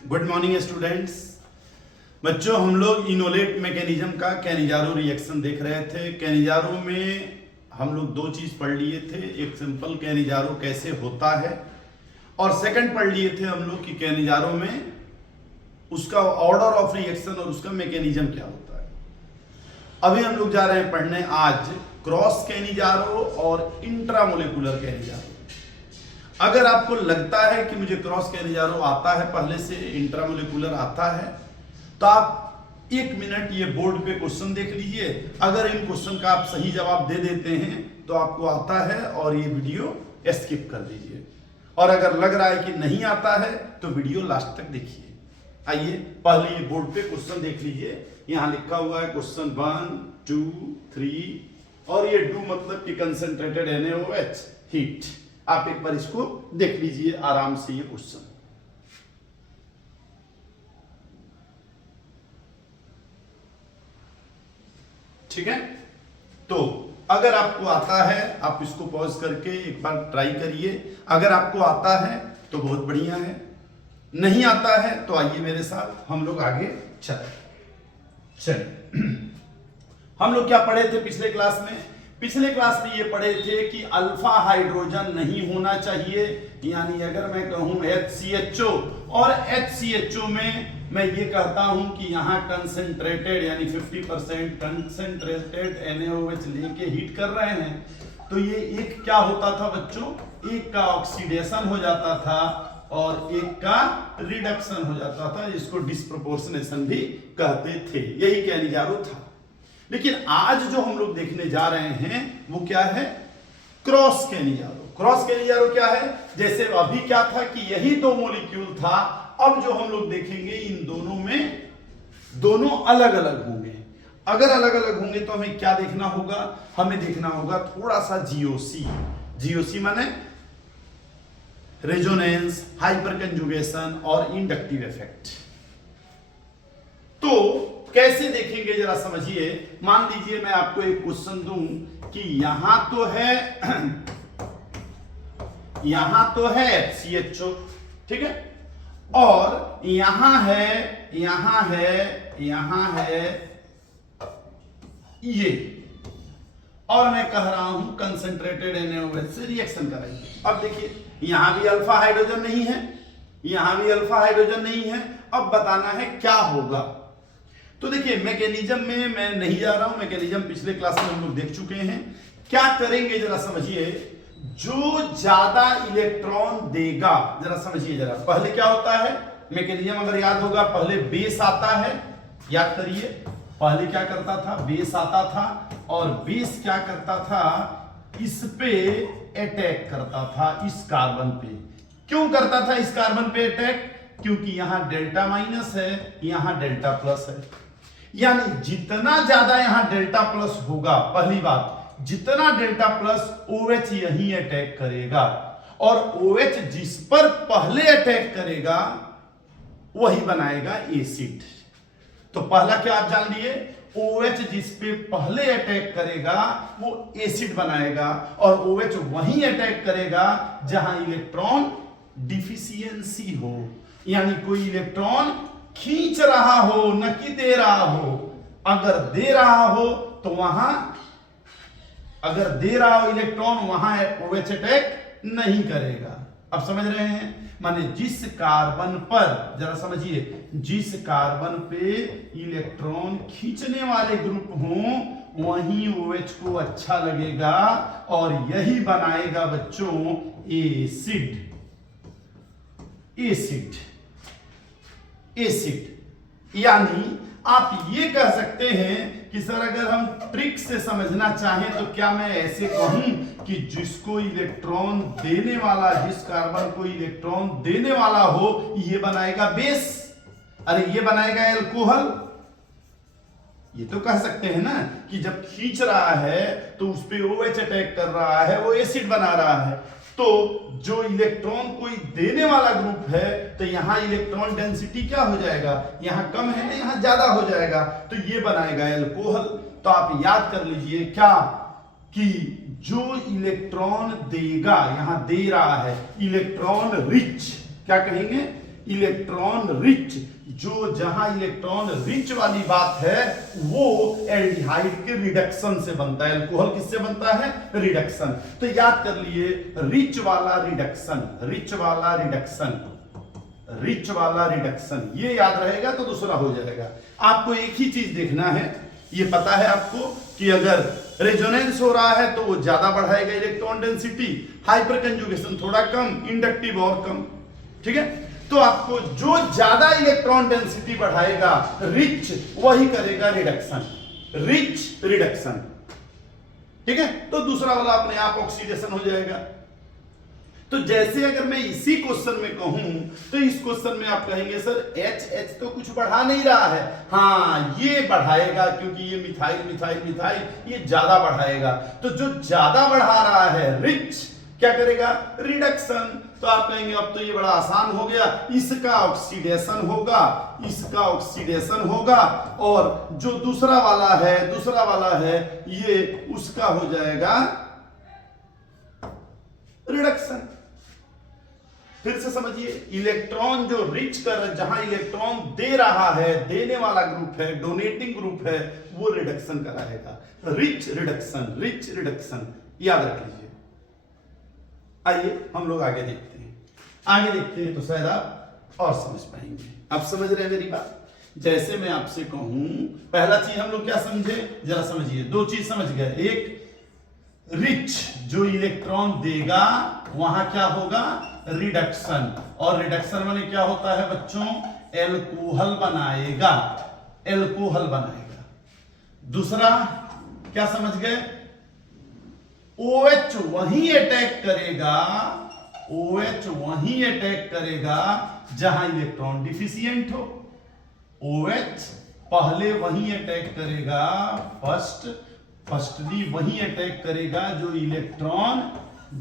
Good morning students. बच्चों, हम लोग इनोलेट मैकेनिज्म का कैनिजारो रिएक्शन देख रहे थे। कैनिजारो में हम लोग दो चीज पढ़ लिए थे, एक सिंपल कैनिजारो कैसे होता है और सेकंड पढ़ लिए थे हम लोग कि कैनिजारो में उसका ऑर्डर ऑफ रिएक्शन और उसका मैकेनिज्म क्या होता है। अभी हम लोग जा रहे हैं पढ़ने आज क्रॉस कैनिजारो और इंट्रामोलिकुलर कैनिजारो। अगर आपको लगता है कि मुझे क्रॉस कैनिजारो आता है पहले से, इंट्रामोलिकुलर आता है, तो आप 1 मिनट ये बोर्ड पे क्वेश्चन देख लीजिए। अगर इन क्वेश्चन का आप सही जवाब दे देते हैं तो आपको आता है और ये वीडियो स्किप कर दीजिए। और अगर लग रहा है कि नहीं आता है तो वीडियो लास्ट तक देखिए। आइए पहले ये बोर्ड पे क्वेश्चन देख लीजिए। यहां लिखा हुआ है क्वेश्चन 1, 2, 3 और ये डू मतलब कि कंसंट्रेटेड NaOH हीट। आप एक बार इसको देख लीजिए आराम से ये क्वेश्चन। ठीक है, तो अगर आपको आता है आप इसको पॉज करके एक बार ट्राई करिए। अगर आपको आता है तो बहुत बढ़िया है, नहीं आता है तो आइए मेरे साथ हम लोग आगे चले। हम लोग क्या पढ़े थे पिछले क्लास में? पिछले क्लास में ये पढ़े थे कि अल्फा हाइड्रोजन नहीं होना चाहिए। यानी अगर मैं कहूं HCHO और HCHO में मैं ये कहता हूं कि यहां कंसंट्रेटेड यानी 50% कंसंट्रेटेड NaOH लेके हीट कर रहे हैं, तो ये एक क्या होता था बच्चों? एक का ऑक्सीडेशन हो जाता था और एक का रिडक्शन हो जाता था, जिसको डिस्प्रोपोर्शनेशन भी कहते थे। यही कैनिजारो था। लेकिन आज जो हम लोग देखने जा रहे हैं वो क्या है? Cross Cannizzaro. क्रॉस कैनिजारो क्या है? जैसे अभी क्या था कि यही दो मॉलिक्यूल था, अब जो हम लोग देखेंगे इन दोनों में दोनों अलग अलग होंगे। अगर अलग अलग होंगे तो हमें क्या देखना होगा? हमें देखना होगा थोड़ा सा जीओसी। जीओसी माने रेजोनेंस, हाइपर कंजुगेशन और इंडक्टिव इफेक्ट। तो कैसे देखेंगे जरा समझिए। मान लीजिए मैं आपको एक क्वेश्चन दूं कि यहां तो है HCHO, ठीक है, और यहां है ये, और मैं कह रहा हूं कंसंट्रेटेड NaOH से रिएक्शन कराइए। अब देखिए यहां भी अल्फा हाइड्रोजन नहीं है, यहां भी अल्फा हाइड्रोजन नहीं है। अब बताना है क्या होगा। तो देखिए मैकेनिज्म में मैं नहीं जा रहा हूं, मैकेनिज्म पिछले क्लास में हम लोग देख चुके हैं। क्या करेंगे जरा समझिए। जो ज्यादा इलेक्ट्रॉन देगा, जरा समझिए जरा, पहले क्या होता है मैकेनिज्म? अगर याद होगा पहले बेस आता है, याद करिए पहले क्या करता था? बेस आता था और बेस क्या करता था? इस पे अटैक करता था, इस कार्बन पे। क्यों करता था इस कार्बन पे अटैक? क्योंकि यहां डेल्टा माइनस है, यहां डेल्टा प्लस है। यानी जितना ज्यादा यहां डेल्टा प्लस होगा, पहली बात, जितना डेल्टा प्लस OH यही अटैक करेगा, और OH जिस पर पहले अटैक करेगा वही बनाएगा एसिड। तो पहला क्या आप जान लिए? OH जिस पे पहले अटैक करेगा वो एसिड बनाएगा, और OH वही अटैक करेगा जहां इलेक्ट्रॉन डिफिशियंसी हो, यानी कोई इलेक्ट्रॉन खींच रहा हो न कि दे रहा हो। अगर दे रहा हो तो वहां, अगर दे रहा हो इलेक्ट्रॉन, वहां OH अटैक नहीं करेगा। अब समझ रहे हैं? माने जिस कार्बन पर, जरा समझिए, जिस कार्बन पे इलेक्ट्रॉन खींचने वाले ग्रुप हो वहीं OH को अच्छा लगेगा और यही बनाएगा बच्चों एसिड। एसिड यानी आप ये कह सकते हैं कि सर अगर हम ट्रिक से समझना चाहें तो क्या मैं ऐसे कहूं कि जिसको इलेक्ट्रॉन देने वाला, जिस कार्बन को इलेक्ट्रॉन देने वाला हो ये बनाएगा बेस, अरे ये बनाएगा एल्कोहल। ये तो कह सकते हैं ना कि जब खींच रहा है तो उस पे OH अटैक कर रहा है, वो एसिड बना रहा है। तो जो इलेक्ट्रॉन कोई देने वाला ग्रुप है तो यहां इलेक्ट्रॉन डेंसिटी क्या हो जाएगा? यहां कम है ना, यहां ज्यादा हो जाएगा, तो ये बनाएगा एल्कोहल। तो आप याद कर लीजिए क्या कि जो इलेक्ट्रॉन देगा, यहां दे रहा है इलेक्ट्रॉन रिच, क्या कहेंगे? इलेक्ट्रॉन रिच, जो जहां इलेक्ट्रॉन रिच वाली बात है वो एल्डिहाइड के रिडक्शन से बनता है। अल्कोहल किससे बनता है? रिडक्शन। तो याद कर लिए, रिच वाला रिडक्शन, रिच वाला रिडक्शन, रिच वाला रिडक्शन, ये याद रहेगा तो दूसरा हो जाएगा। आपको एक ही चीज देखना है, ये पता है आपको कि अगर रेजोनेंस हो रहा है तो वो ज्यादा बढ़ाएगा इलेक्ट्रॉन डेंसिटी, हाइपर कंजुगेशन थोड़ा कम, इंडक्टिव और कम। ठीक है, तो आपको जो ज्यादा इलेक्ट्रॉन डेंसिटी बढ़ाएगा रिच, वही करेगा रिडक्शन, रिच रिडक्शन। ठीक है, तो दूसरा वाला अपने आप ऑक्सीडेशन हो जाएगा। तो जैसे अगर मैं इसी क्वेश्चन में कहूं तो इस क्वेश्चन में आप कहेंगे सर एच तो कुछ बढ़ा नहीं रहा है। हाँ, ये बढ़ाएगा क्योंकि ये मिथाइल मिथाइल मिथाइल ये ज्यादा बढ़ाएगा। तो जो ज्यादा बढ़ा रहा है रिच क्या करेगा? रिडक्शन। तो आप कहेंगे अब तो ये बड़ा आसान हो गया, इसका ऑक्सीडेशन होगा, इसका ऑक्सीडेशन होगा, और जो दूसरा वाला है ये उसका हो जाएगा रिडक्शन। फिर से समझिए, इलेक्ट्रॉन जो रिच कर, जहां इलेक्ट्रॉन दे रहा है, देने वाला ग्रुप है, डोनेटिंग ग्रुप है, वो रिडक्शन कराएगा। रिच रिडक्शन, रिच रिडक्शन, याद रख लीजिए। आइए हम लोग आगे देखते हैं तो शायद आप और समझ पाएंगे। आप समझ रहे हैं मेरी बात? जैसे मैं आपसे कहूं, पहला चीज हम लोग क्या समझे, जरा समझिए। दो चीज समझ गए, एक रिच जो इलेक्ट्रॉन देगा वहां क्या होगा? रिडक्शन। और रिडक्शन माने क्या होता है बच्चों? एल्कोहल बनाएगा, एल्कोहल बनाएगा। दूसरा क्या समझ गए? OH वहीं अटैक करेगा, OH वहीं अटैक करेगा जहां इलेक्ट्रॉन डिफिशिएंट हो। OH पहले वहीं अटैक करेगा, फर्स्टली वहीं अटैक करेगा जो इलेक्ट्रॉन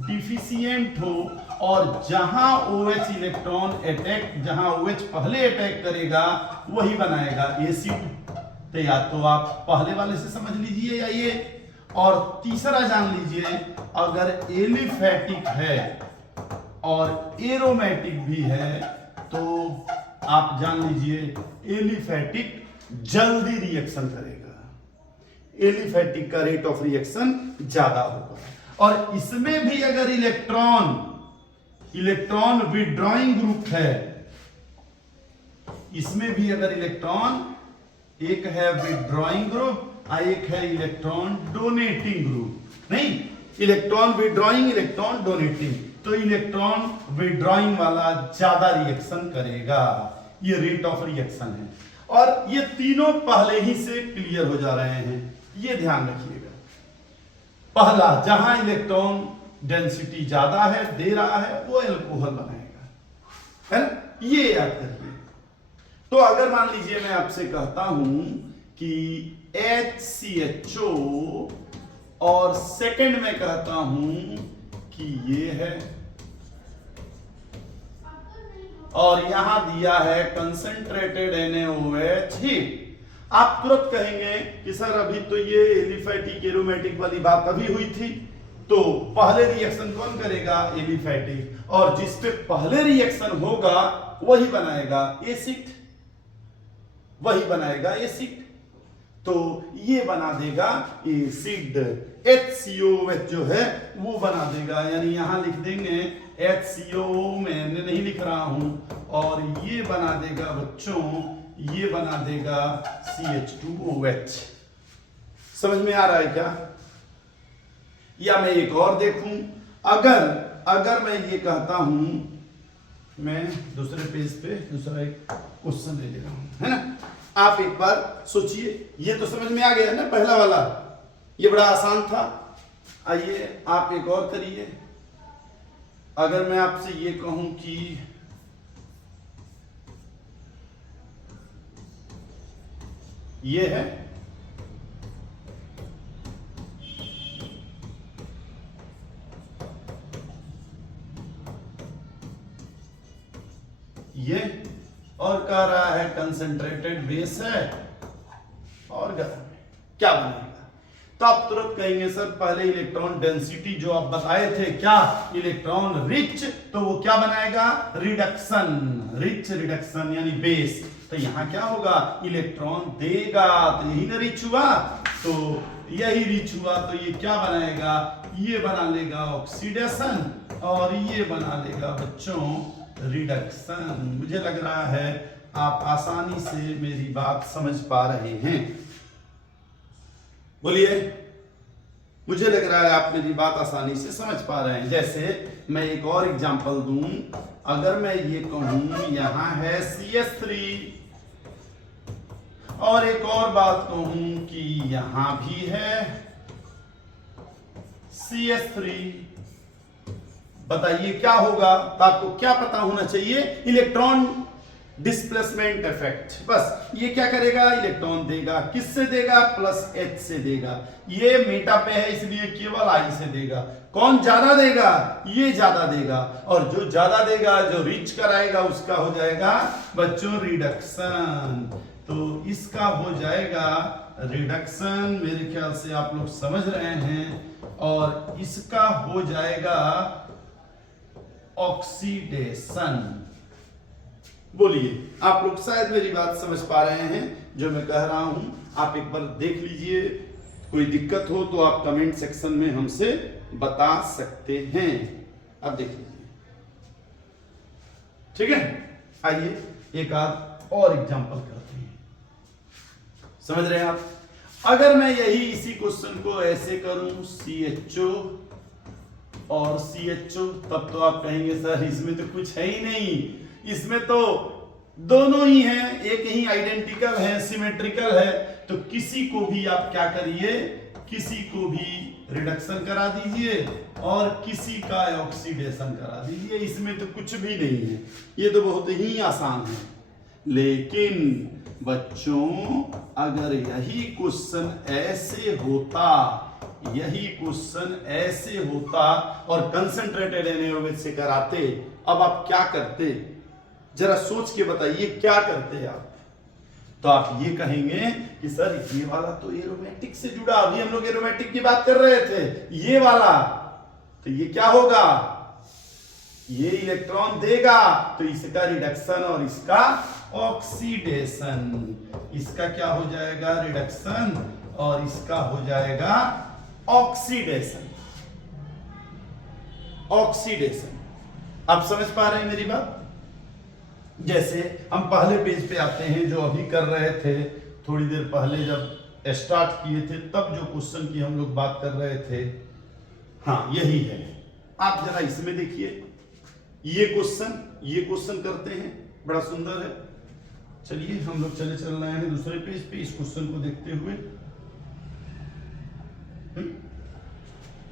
डिफिशिएंट हो, और जहां OH इलेक्ट्रॉन अटैक, जहां OH पहले अटैक करेगा वही बनाएगा एसिड। तो या तो आप पहले वाले से समझ लीजिए या ये, और तीसरा जान लीजिए, अगर एलिफैटिक है और एरोमेटिक भी है तो आप जान लीजिए एलिफैटिक जल्दी रिएक्शन करेगा, एलिफैटिक का रेट ऑफ रिएक्शन ज्यादा होगा। और इसमें भी अगर इलेक्ट्रॉन विड्रॉइंग ग्रुप है, इसमें भी अगर इलेक्ट्रॉन, एक है विड्रॉइंग ग्रुप और एक है इलेक्ट्रॉन डोनेटिंग ग्रुप, नहीं, इलेक्ट्रॉन विड्रॉइंग, इलेक्ट्रॉन डोनेटिंग, तो इलेक्ट्रॉन विड्रॉइंग वाला ज्यादा रिएक्शन करेगा। ये रेट ऑफ रिएक्शन है, और ये तीनों पहले ही से क्लियर हो जा रहे हैं, ये ध्यान रखिएगा। पहला, जहां इलेक्ट्रॉन डेंसिटी ज्यादा है, दे रहा है, वो एल्कोहल बनाएगा, है ना? ये याद करिए। तो अगर मान लीजिए मैं आपसे कहता हूं कि HCHO, और सेकंड में कहता हूं कि ये है, और यहां दिया है कंसंट्रेटेड NaOH ही, आप तुरंत कहेंगे कि सर अभी तो ये एलिफैटिक एरोमेटिक वाली बात अभी हुई थी, तो पहले रिएक्शन कौन करेगा? एलिफैटिक, और जिस पे पहले रिएक्शन होगा वही बनाएगा एसिड, वही बनाएगा एसिड। तो ये बना देगा एसिड, HCOOH जो है वो बना देगा, यानी यहां लिख देंगे HCO, मैंने नहीं लिख रहा हूं, और ये बना देगा बच्चों, ये बना देगा CH2OH। समझ में आ रहा है क्या? या मैं एक और देखूं, अगर मैं ये कहता हूं, मैं दूसरे पेज पे दूसरा एक क्वेश्चन ले रहा हूं, है ना? आप एक बार सोचिए, ये तो समझ में आ गया ना पहला वाला, ये बड़ा आसान था। आइए आप एक और करिए। अगर मैं आपसे ये कहूं कि ये है, ये, और कह रहा है कंसंट्रेटेड बेस है और गर्म है, क्या बनेगा? तो आप तुरंत कहेंगे सर पहले इलेक्ट्रॉन डेंसिटी जो आप बताए थे क्या इलेक्ट्रॉन रिच, तो वो क्या बनाएगा रिडक्शन, रिच रिडक्शन यानी बेस। तो यहाँ क्या होगा इलेक्ट्रॉन देगा, तो यही ना रिच हुआ, तो यही रिच हुआ, तो ये क्या बनाएगा, ये बना लेगा ऑक्सीडेशन और ये बना लेगा बच्चों रिडक्शन। मुझे लग रहा है आप आसानी से मेरी बात समझ पा रहे हैं, बोलिए। मुझे लग रहा है आप मेरी बात आसानी से समझ पा रहे हैं। जैसे मैं एक और एग्जांपल दूं, अगर मैं ये कहूं यहां है CH3 और एक और बात कहूं कि यहां भी है CH3, बताइए क्या होगा। तो आपको क्या पता होना चाहिए, इलेक्ट्रॉन डिस्प्लेसमेंट इफेक्ट। बस ये क्या करेगा, इलेक्ट्रॉन देगा, किससे देगा, प्लस H से देगा। ये मेटा पे है इसलिए केवल I से देगा। कौन ज्यादा देगा, ये ज्यादा देगा, और जो ज्यादा देगा जो रिच कराएगा उसका हो जाएगा बच्चों रिडक्शन। तो इसका हो जाएगा रिडक्शन, मेरे ख्याल से आप लोग समझ रहे हैं, और इसका हो जाएगा ऑक्सीडेशन। बोलिए, आप लोग शायद मेरी बात समझ पा रहे हैं जो मैं कह रहा हूं। आप एक बार देख लीजिए, कोई दिक्कत हो तो आप कमेंट सेक्शन में हमसे बता सकते हैं। अब देख लीजिए, ठीक है। आइए एक आध और एग्जांपल करते हैं, समझ रहे हैं आप। अगर मैं यही इसी क्वेश्चन को ऐसे करूं CHO और CHO, तब तो आप कहेंगे सर इसमें तो कुछ है ही नहीं, इसमें तो दोनों ही हैं, एक ही आइडेंटिकल है, सिमेट्रिकल है। तो किसी को भी आप क्या करिए, किसी को भी रिडक्शन करा दीजिए और किसी का ऑक्सीडेशन करा दीजिए, इसमें तो कुछ भी नहीं है, ये तो बहुत ही आसान है। लेकिन बच्चों अगर यही क्वेश्चन ऐसे होता, यही क्वेश्चन ऐसे होता और कंसंट्रेटेड एनएओएच से कराते, अब आप क्या करते, जरा सोच के बताइए क्या करते आप। तो आप ये कहेंगे कि सर ये वाला तो एरोमेटिक से जुड़ा, अभी हम लोग एरोमेटिक की बात कर रहे थे, ये वाला तो ये क्या होगा, ये इलेक्ट्रॉन देगा तो इसका रिडक्शन और इसका ऑक्सीडेशन, इसका क्या हो जाएगा रिडक्शन और इसका हो जाएगा ऑक्सीडेशन। ऑक्सीडेशन आप समझ पा रहे हैं मेरी बात। जैसे हम पहले पेज पे आते हैं जो अभी कर रहे थे, थोड़ी देर पहले जब स्टार्ट किए थे तब जो क्वेश्चन की हम लोग बात कर रहे थे, हाँ यही है। आप जरा इसमें देखिए, ये क्वेश्चन करते हैं, बड़ा सुंदर है। चलिए हम लोग चल रहे हैं दूसरे पेज पे इस क्वेश्चन को देखते हुए।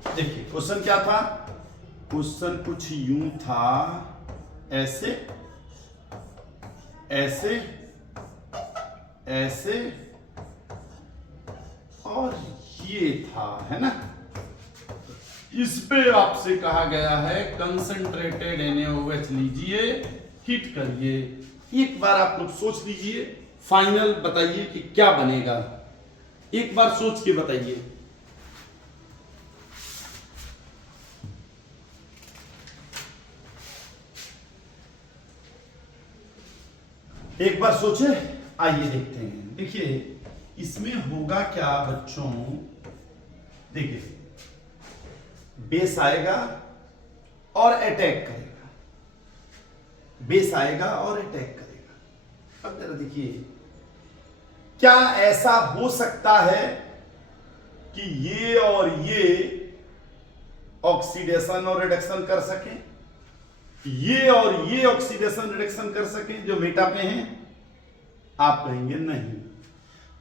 देखिए क्वेश्चन क्या था, क्वेश्चन कुछ यूं था, ऐसे ऐसे ऐसे और ये था, है ना। इस पे आपसे कहा गया है कंसंट्रेटेड NaOH लीजिए, हिट करिए। एक बार आप लोग सोच लीजिए, फाइनल बताइए कि क्या बनेगा, एक बार सोच के बताइए। एक बार सोचे, आइए देखते हैं। देखिए इसमें होगा क्या बच्चों, देखिए बेस आएगा और अटैक करेगा, बेस आएगा और अटैक करेगा। अब जरा देखिए, क्या ऐसा हो सकता है कि ये और ये ऑक्सीडेशन और रिडक्शन कर सकें, ये और ये ऑक्सीडेशन रिडक्शन कर सकें जो मेटा पे हैं? आप कहेंगे नहीं।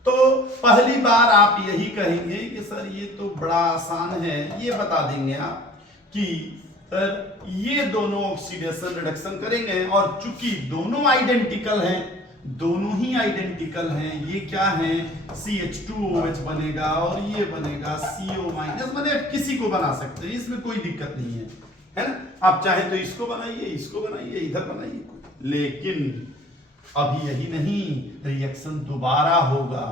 तो पहली बार आप यही कहेंगे कि सर ये तो बड़ा आसान है, ये बता देंगे आप कि सर ये दोनों ऑक्सीडेशन रिडक्शन करेंगे, और चूंकि दोनों आइडेंटिकल हैं, दोनों ही आइडेंटिकल हैं, ये क्या है CH2OH बनेगा और ये बनेगा CO- बने, किसी को बना सकते हैं, इसमें कोई दिक्कत नहीं है ना। आप चाहे तो इसको बनाइए, इसको बनाइए, इधर बनाइए, लेकिन अभी यही नहीं, रिएक्शन दोबारा होगा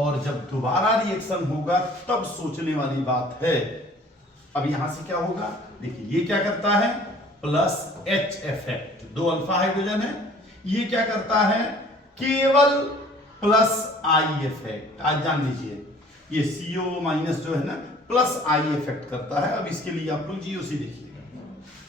और जब दोबारा रिएक्शन होगा तब सोचने वाली बात है। अब यहां से क्या होगा, देखिए ये क्या करता है, प्लस H इफेक्ट, दो अल्फा हाइड्रोजन है, ये क्या करता है, केवल प्लस I इफेक्ट। आज जान लीजिए ये CO माइनस जो है ना प्लस I इफेक्ट करता है। अब इसके लिए आप लोग GOC देखिएगा,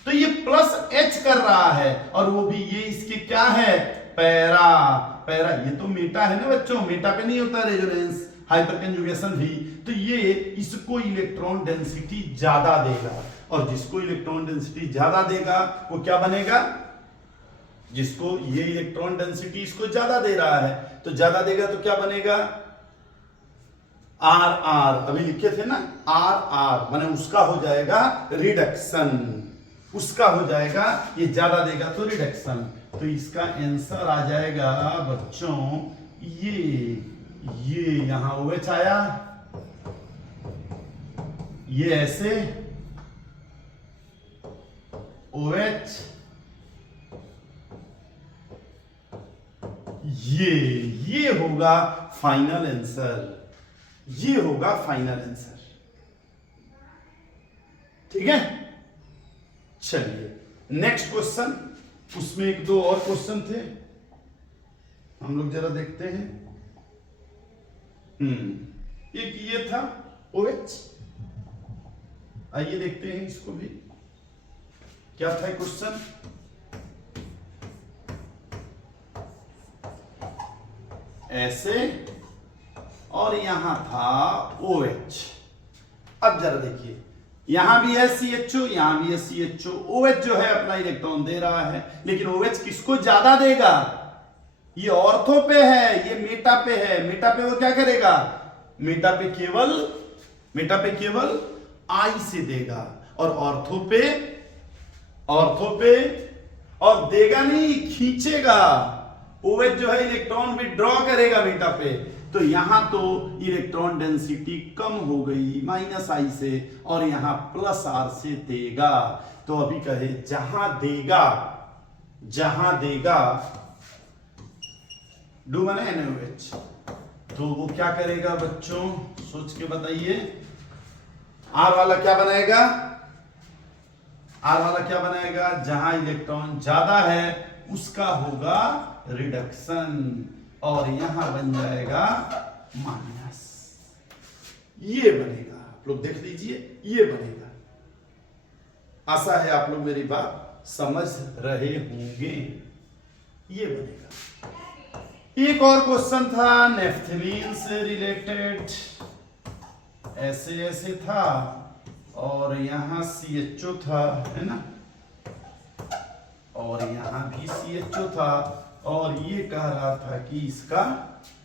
तो ये प्लस H कर रहा है और वो भी ये इसके क्या है, पैरा। पैरा ये तो मेटा है ना बच्चों, मेटा पे नहीं होता रेजोनेंस, हाइपर कंजुगेशन भी, तो ये इसको इलेक्ट्रॉन डेंसिटी ज्यादा देगा और जिसको इलेक्ट्रॉन डेंसिटी ज्यादा देगा वो क्या बनेगा, जिसको ये इलेक्ट्रॉन डेंसिटी इसको ज्यादा दे रहा है तो ज्यादा देगा तो क्या बनेगा, आर आर, अभी लिखे थे ना आर आर, माने उसका हो जाएगा रिडक्शन, उसका हो जाएगा, ये ज्यादा देगा तो रिडक्शन। तो इसका आंसर आ जाएगा बच्चों ये यहां OH आया, ये ऐसे OH, ये होगा फाइनल आंसर, ये होगा फाइनल आंसर। ठीक है, चलिए नेक्स्ट क्वेश्चन, उसमें एक दो और क्वेश्चन थे, हम लोग जरा देखते हैं। एक ये था OH, आइए देखते हैं इसको भी, क्या था क्वेश्चन, ऐसे और यहां था OH। अब जरा देखिए यहां भी है CHO, यहां भी है CHO, OH जो है अपना इलेक्ट्रॉन दे रहा है, लेकिन OH किसको ज्यादा देगा, ये ऑर्थो पे है, ये मेटा पे है, मेटा पे वो क्या करेगा, मेटा पे केवल I से देगा और ऑर्थो पे और देगा नहीं, खींचेगा। OH जो है इलेक्ट्रॉन विड्रॉ करेगा मेटा पे, तो यहां तो इलेक्ट्रॉन डेंसिटी कम हो गई -I से और यहां +R से देगा। तो अभी कहे जहां देगा डू माने NaOH, तो वो क्या करेगा बच्चों, सोच के बताइए, R वाला क्या बनाएगा, जहां इलेक्ट्रॉन ज्यादा है उसका होगा रिडक्शन और यहां बन जाएगा माइनस, ये बनेगा। आप लोग देख लीजिए, ये बनेगा। आशा है आप लोग मेरी बात समझ रहे होंगे, ये बनेगा। एक और क्वेश्चन था नेफ्थलीन से रिलेटेड, ऐसे था और यहां CHO था, है ना, और यहां भी CHO था और ये कह रहा था कि इसका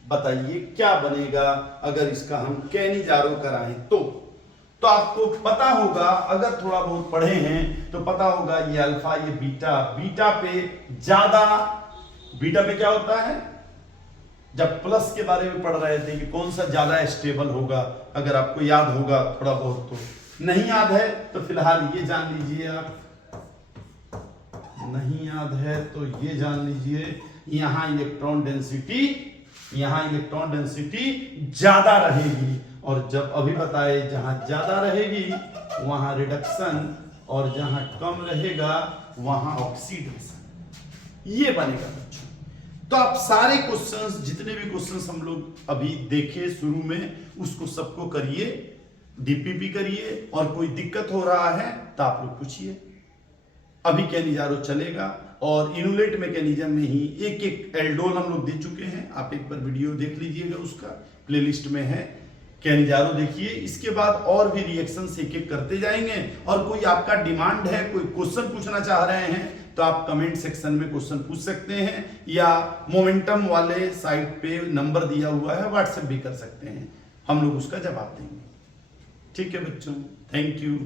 बताइए क्या बनेगा अगर इसका हम कैनिजारो कराएं तो आपको पता होगा, अगर थोड़ा बहुत पढ़े हैं तो पता होगा, ये अल्फा ये बीटा पे ज्यादा, बीटा पे क्या होता है, जब प्लस के बारे में पढ़ रहे थे कि कौन सा ज्यादा स्टेबल होगा, अगर आपको याद होगा थोड़ा बहुत, तो नहीं याद है तो फिलहाल ये जान लीजिए, आप नहीं याद है तो ये जान लीजिए, यहां इलेक्ट्रॉन डेंसिटी ज्यादा रहेगी और जब अभी बताए जहां ज्यादा रहेगी वहां रिडक्शन और जहां कम रहेगा वहां ऑक्सीडेशन, ये बनेगा बच्चों। तो आप सारे क्वेश्चंस, जितने भी क्वेश्चंस हम लोग अभी देखे शुरू में, उसको सबको करिए, डीपीपी करिए और कोई दिक्कत हो रहा है तो आप लोग पूछिए। अभी कैनिजारो चलेगा और इनुलेट मैकेनिज्म में ही एक एल्डोल हम लोग दे चुके हैं, आप एक बार वीडियो देख लीजिएगा, उसका प्लेलिस्ट में है, कैनिजारो देखिए। इसके बाद और भी रिएक्शंस एक करते जाएंगे और कोई आपका डिमांड है, कोई क्वेश्चन पूछना चाह रहे हैं तो आप कमेंट सेक्शन में क्वेश्चन पूछ सकते हैं या मोमेंटम वाले साइट पे नंबर दिया हुआ है, व्हाट्सएप भी कर सकते हैं, हम लोग उसका जवाब देंगे। ठीक है बच्चों, थैंक यू।